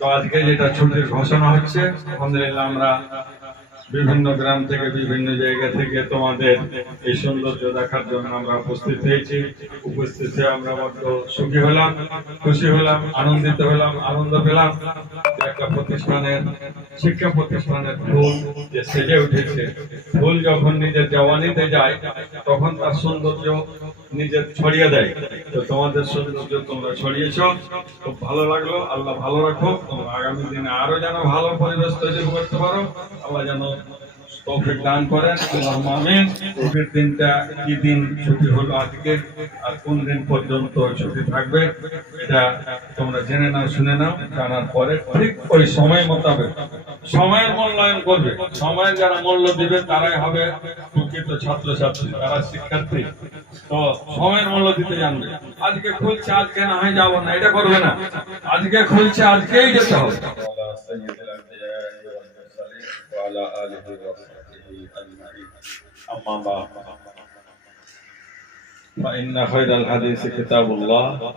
তো আজকে যেটা ছুটির ঘোষণা হচ্ছে আলহামদুলিল্লাহ আমরা বিভিন্ন গ্রাম থেকে, বিভিন্ন জায়গা থেকে তোমাদের এই সৌন্দর্য দেখার জন্য আমরা উপস্থিত হয়েছি। উপস্থিত হয়ে আমরা বড্ড সুখী হলাম, খুশি হলাম, আনন্দিত হলাম, আনন্দ পেলাম। একটা প্রতিষ্ঠানের, শিক্ষা প্রতিষ্ঠানের ফুল যে সেজে উঠেছে, ফুল যখন নিজের জওয়ানিতে যায়, তখন তার সৌন্দর্য নিজের ছড়িয়ে দেয়। তো তোমাদের সৌন্দর্য তোমরা ছড়িয়েছ, খুব ভালো লাগল, আল্লাহ ভালো রাখো তোমরা আগামী দিনে আরও যেন ভালো পরিবেশ তৈরি করতে পারো, আল্লাহ যেন তৌফিক দান করেন আল্লাহুম্মা আমিন ছুটির দিনটা কি দিন ছুটি হলো আজকে আর কোন দিন পর্যন্ত ছুটি থাকবে এটা তোমরা জেনে নাও শুনে নাও জানার পরে ঠিক ওই সময় মোতাবেক সময়ের মূল্যায়ন করবে সময়ের যারা মূল্য দিবে তারাই হবে প্রকৃত ছাত্রছাত্রী তারা শিক্ষার্থী তো সময়ের মূল্য দিতে জানবে আজকে খুলছে আজকে না হয় যাবো না এটা করবে না আজকে খুলছে আজকেই যেতে হবে على سيد الأنبياء والمرسلين وعلى آله وصحبه أجمعين أما بعد. فإن خير الحديث كتاب الله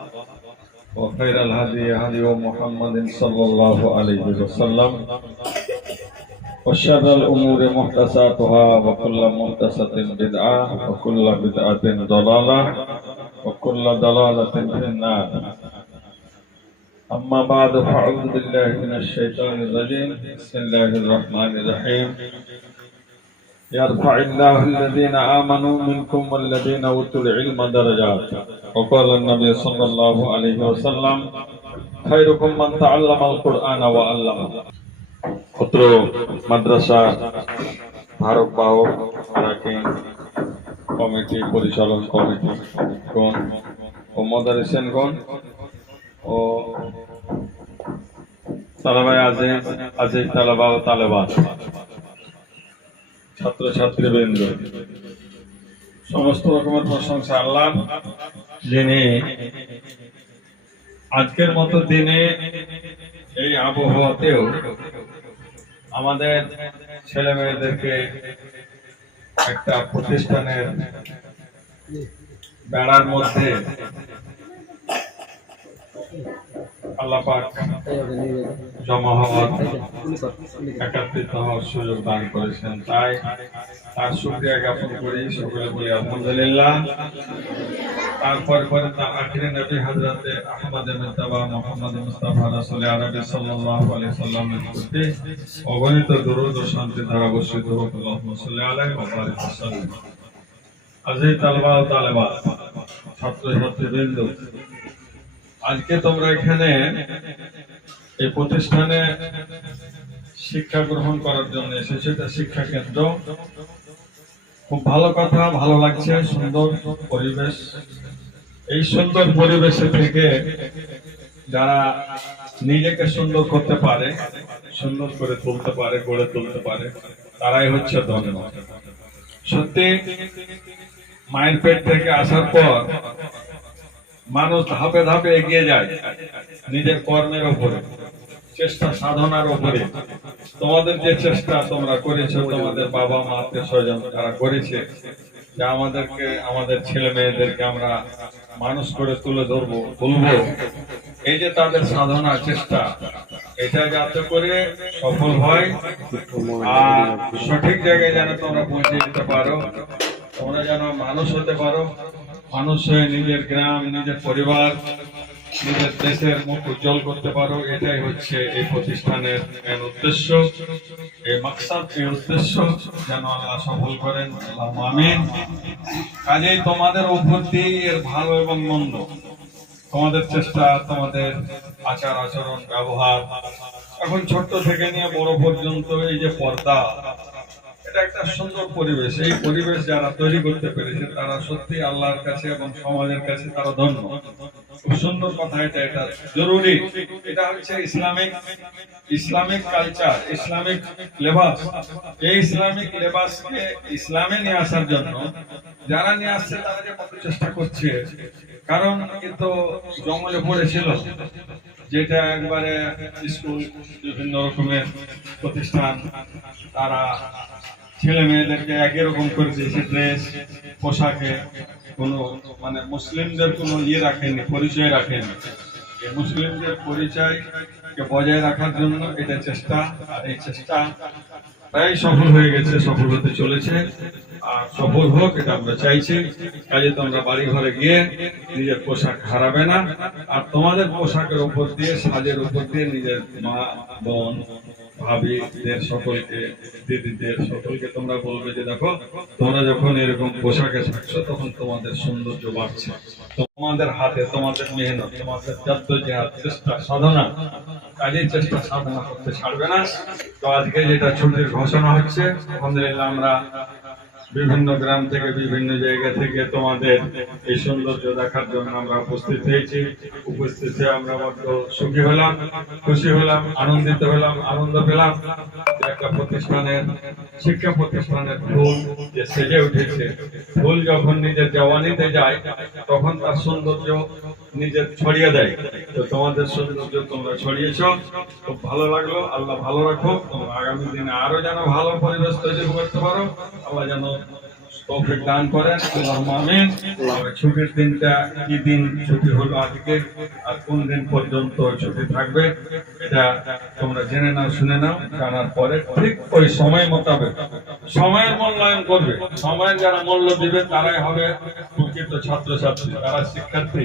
وخير الهدي هدي محمد صلى الله عليه وسلم وشر الأمور محدثاتها وكل محدثة بدعة وكل بدعة ضلالة وكل ضلالة في النار. أما بعد فأعوذ بالله من الشيطان الرجيم. بسم الله الرحمن الرحيم. يرفع الله الذين آمنوا منكم والذين أوتوا العلم درجات وقال النبي صلى الله عليه وسلم خيركم من تعلم القرآن وعلمه পুত্র মাদ্রাসা ধারক বাহক রাকিং কমিটি পরিচালন কমিটি কোন ও মদারিসেন কোন ও তালাবাই আজিজ আজিজ তালাবা ও তালেবা ছাত্র ছাত্রীবৃন্দ সমস্ত রকমের প্রশংসা আল্লাহ যিনি আজকের মতো দিনে এই আবহাওয়াতেও আমাদের ছেলে মেয়েদেরকে একটা প্রতিষ্ঠানের বেড়ার মধ্যে আল্লাহ পাক জমা হওয়ার একাত্রিত হওয়ার সুযোগ দান করেছেন। তাই তার শুক্রিয়া জ্ঞাপন করি, সকলে বলি আলহামদুলিল্লাহ। তারপর পরে তার আখিরে নবী আহমদ মুহাম্মদ মুস্তাফা রাসূল আরবি সাল্লামের প্রতি অগণিত দরুদ ও শান্তি আজিজ তালবা তালেবা ছাত্র ছাত্রীবৃন্দ আজকে তোমরা এখানে এই প্রতিষ্ঠানে শিক্ষা গ্রহণ করার জন্য এসেছে। এটা শিক্ষা কেন্দ্র। খুব ভালো কথা, ভালো লাগছে, সুন্দর পরিবেশ। এই সুন্দর পরিবেশে থেকে যারা নিজেকে সুন্দর করতে পারে, সুন্দর করে তুলতে পারে, গড়ে তুলতে পারে, তারাই হচ্ছে ধন্য। সত্যি, মায়ের পেট থেকে আসার পর মানুষ ধাপে ধাপে এগিয়ে যায় নিজের কর্মের উপরে চেষ্টা সাধনার উপরে তোমাদের যে চেষ্টা তোমরা করেছ, তোমাদের বাবা মা, আত্মীয় স্বজন তারা করেছে, যে আমাদেরকে, আমাদের ছেলে মেয়েদেরকে আমরা মানুষ করে তুলে ধরবো, তুলবো, এই যে তাদের সাধনা, চেষ্টা, এটা যাতে করে সফল হয়, আর সঠিক জায়গায় যেন তোমরা পৌঁছে যেতে পারো, তোমরা যেন মানুষ হতে পারো মানুষ হয়ে নিজের গ্রাম, নিজের পরিবার, নিজের দেশের মুখ উজ্জ্বল করতে পারো, এটাই হচ্ছে এই প্রতিষ্ঠানের মেন উদ্দেশ্য। এই মাকসাদ, এই উদ্দেশ্য যেন আল্লাহ সফল করেন, আল্লাহুম্মা আমিন। কাজেই তোমাদের দিয়ে এর ভালো এবং মন্দ, তোমাদের চেষ্টা, তোমাদের আচার, আচরণ, ব্যবহার, এখন ছোট্ট থেকে নিয়ে বড় পর্যন্ত এই যে পর্দা এটা একটা সুন্দর পরিবেশ। এই পরিবেশ যারা তৈরি করতে পেরেছে, তারা সত্যি আল্লাহর কাছে এবং সমাজের কাছে তারা ধন্য। খুব সুন্দর কথা এটা এটা জরুরি। এটা হচ্ছে ইসলামিক ইসলামিক কালচার ইসলামিক লেবাস এই ইসলামিক লেবাসকে ইসলামে নিয়ে আসার জন্য যারা নিয়ে আসছে, তারা যে কত চেষ্টা করছে, কারণ কিন্তু জঙ্গলে পড়েছিল, যেটা একবারে স্কুল বিভিন্ন রকমের প্রতিষ্ঠান, তারা ছেলে মেয়েদেরকে একই রকম করে দিয়েছে ড্রেস পোশাকে কোনো মানে মুসলিমদের কোনো ইয়ে রাখেনি, পরিচয় রাখেনি। মুসলিমদের পরিচয়কে বজায় রাখার জন্য এটা চেষ্টা, আর এই চেষ্টা প্রায় সফল হয়ে গেছে, সফল হতে চলেছে। আর সফল হোক, এটা আমরা চাইছি। কাজে তোমরা বাড়ি ঘরে গিয়ে নিজের পোশাক হারাবে না। আর তোমাদের পোশাকের উপর দিয়ে, সাজের উপর দিয়ে নিজের মা, বোন ভাবিদের সকলকে, দিদিদের সকলকে তোমরা বলবে যে দেখো, তোমরা যখন এরকম পোশাকে থাকছো, তখন তোমাদের সৌন্দর্য বাড়ছে। তোমাদের হাতে তোমাদের মেহনত, তোমাদের জদ্দোজাহাদ চেষ্টা সাধনা। কাজের চেষ্টা সাধনা করতে ছাড়বে না। তো আজকে যেটা ছুটির ঘোষণা হচ্ছে, আলহামদুলিল্লাহ আমরা বিভিন্ন গ্রাম থেকে, বিভিন্ন জায়গা থেকে তোমাদের এই সৌন্দর্য দেখার জন্য আমরা উপস্থিত হয়েছি। উপস্থিত হয়ে আমরা বড্ড সুখী হলাম, খুশি হলাম, আনন্দিত হলাম, আনন্দ পেলাম একটা প্রতিষ্ঠানের, শিক্ষা প্রতিষ্ঠানের ফুল যে সেজে উঠেছে। ফুল যখন নিজের জওয়ানিতে যায়, তখন তার সৌন্দর্য নিজের ছড়িয়ে দেয়। তো তোমাদের সৌন্দর্য তোমরা ছড়িয়েছ, খুব ভালো লাগল, আল্লাহ ভালো রাখো তোমরা আগামী দিনে আরও যেন ভালো পরিবেশ তৈরি করতে পারো, আল্লাহ যেন তৌফিক দান করেন আমিন। ছুটির দিনটা কি দিন ছুটি হলো আজকে? আর কোন দিন পর্যন্ত ছুটি থাকবে? এটা তোমরা জেনে নাও শুনে নাও জানার পরে ঠিক ওই সময় মোতাবেক। সময়ের মূল্যায়ন করবে। সময়ের যারা মূল্য দিবে তারাই হবে প্রকৃত ছাত্রছাত্রী তারা শিক্ষার্থী।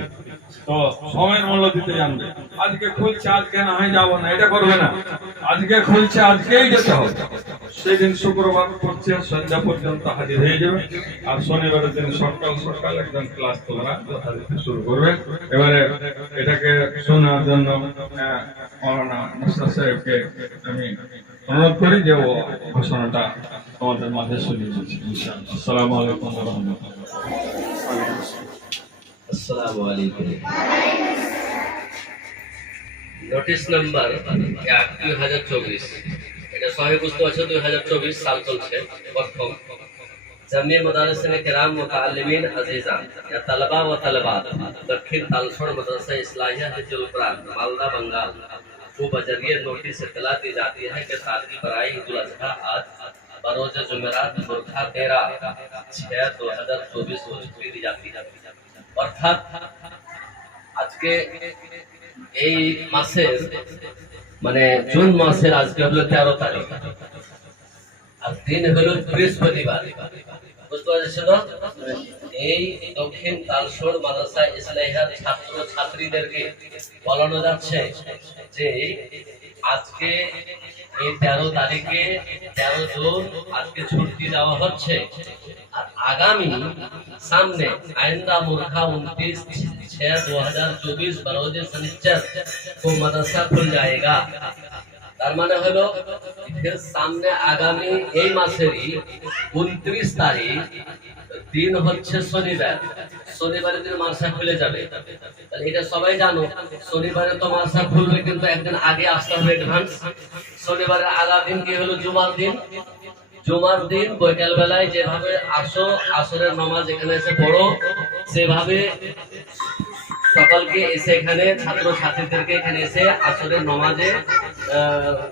তো সময়ের মূল্য দিতে জানবে। আজকে খুলছে, আজকে না হয় যাব না, এটা করবে না। আজকে খুলছে, আজকেই যেতে হবে। সেদিন শুক্রবার সন্ধ্যা পর্যন্ত হাজির হয়ে যাবে। আর শনিবারের দিন সকাল সকাল একদম ক্লাস তোমরা শুরু করবে। এবারে এটাকে শোনার জন্য সাহেবকে আমি অনুরোধ করি যে ও ঘোষণাটা তোমাদের মাঝে শুনিয়ে দিচ্ছি আসসালামু আলাইকুম রাহমাতুল্লাহ। আসসালামু আলাইকুম নোটিশ নাম্বার এক দুই হাজার চব্বিশ এটা সহি বুঝতে পারছো দুই হাজার চব্বিশ সাল চলছে প্রথম জামিয়া মাদারিসিন কিরাম মুতাআল্লিমিন আজিজান या तलबा व तलबात दक्षिण तालसोड़ मदरसा इस्लाहिया हिजुल कुरान मालदा बंगाल को बजरिए नोटिस इतला दी जाती है कि सादगी बराई ईदुल अजहा आज बरोज जुमेरात बुरखा तेरह छह दो हजार चौबीस को छुट्टी दी जाती है অর্থাৎ আজকে এই মাসের মানে জুন মাসের আজকে হলো তেরো তারিখ। আর দিন হলো বৃহস্পতিবার। বুঝতে পারছি এই দক্ষিণ তালসোড় মাদ্রাসা ইসলাইহার ছাত্র ছাত্রীদেরকে বলানো যাচ্ছে যে আজকে এই তেরো তারিখে তেরো জুন আজকে ছুটি দেওয়া হচ্ছে। আর আগামী सामने आइंदा मुर्खा उनतीस छह दो हजार चौबीस बरोज शनिचर को मदरसा खुल जाएगा তার মানে হলো এর সামনে আগামী এই মাসেরই উনত্রিশ তারিখ দিন হচ্ছে শনিবার শনিবারের দিন মাদ্রাসা খুলে যাবে তাহলে এটা সবাই জানো শনিবারে তো মাদ্রাসা খুলবে কিন্তু একদিন আগে আসতে হবে অ্যাডভান্স শনিবারের আগা দিন কি হলো জুমার দিন জুমার দিন বৈকাল বেলায় যেভাবে আসো, আসরের নামাজ এখানে এসে পড়ো, সেভাবে সকলকে এসে এখানে ছাত্র ছাত্রীদেরকে এখানে এসে আসরের নামাজে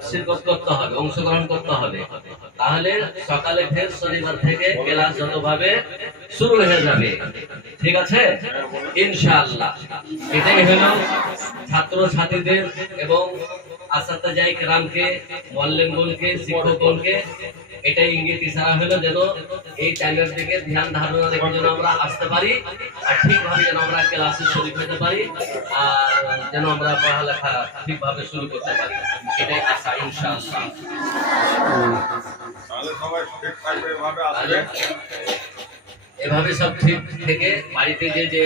শিরকত করতে হবে, অংশগ্রহণ করতে হবে। তাহলে সকালে ফের শনিবার থেকে ক্লাস যতভাবে শুরু হয়ে যাবে। ঠিক আছে? ইনশাআল্লাহ। এটাই হলো ছাত্র ছাত্রীদের এবং আসাদাজাই কেরামকে মল্লেমগণকে শিক্ষকগণকে এটাই ইঙ্গিত ইশারা হলো যেন এই টাইমের দিকে ধ্যান ধারণা রেখে যেন আমরা আসতে পারি আর ঠিকভাবে যেন আমরা ক্লাসে শরীর হতে পারি আর যেন আমরা পড়ালেখা ঠিকভাবে শুরু করতে পারি। এটাই আশা ইনশাআল্লাহ। থাকবে এভাবে সব ঠিক থেকে বাড়িতে যে যে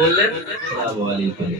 বললেন আসসালামু আলাইকুম।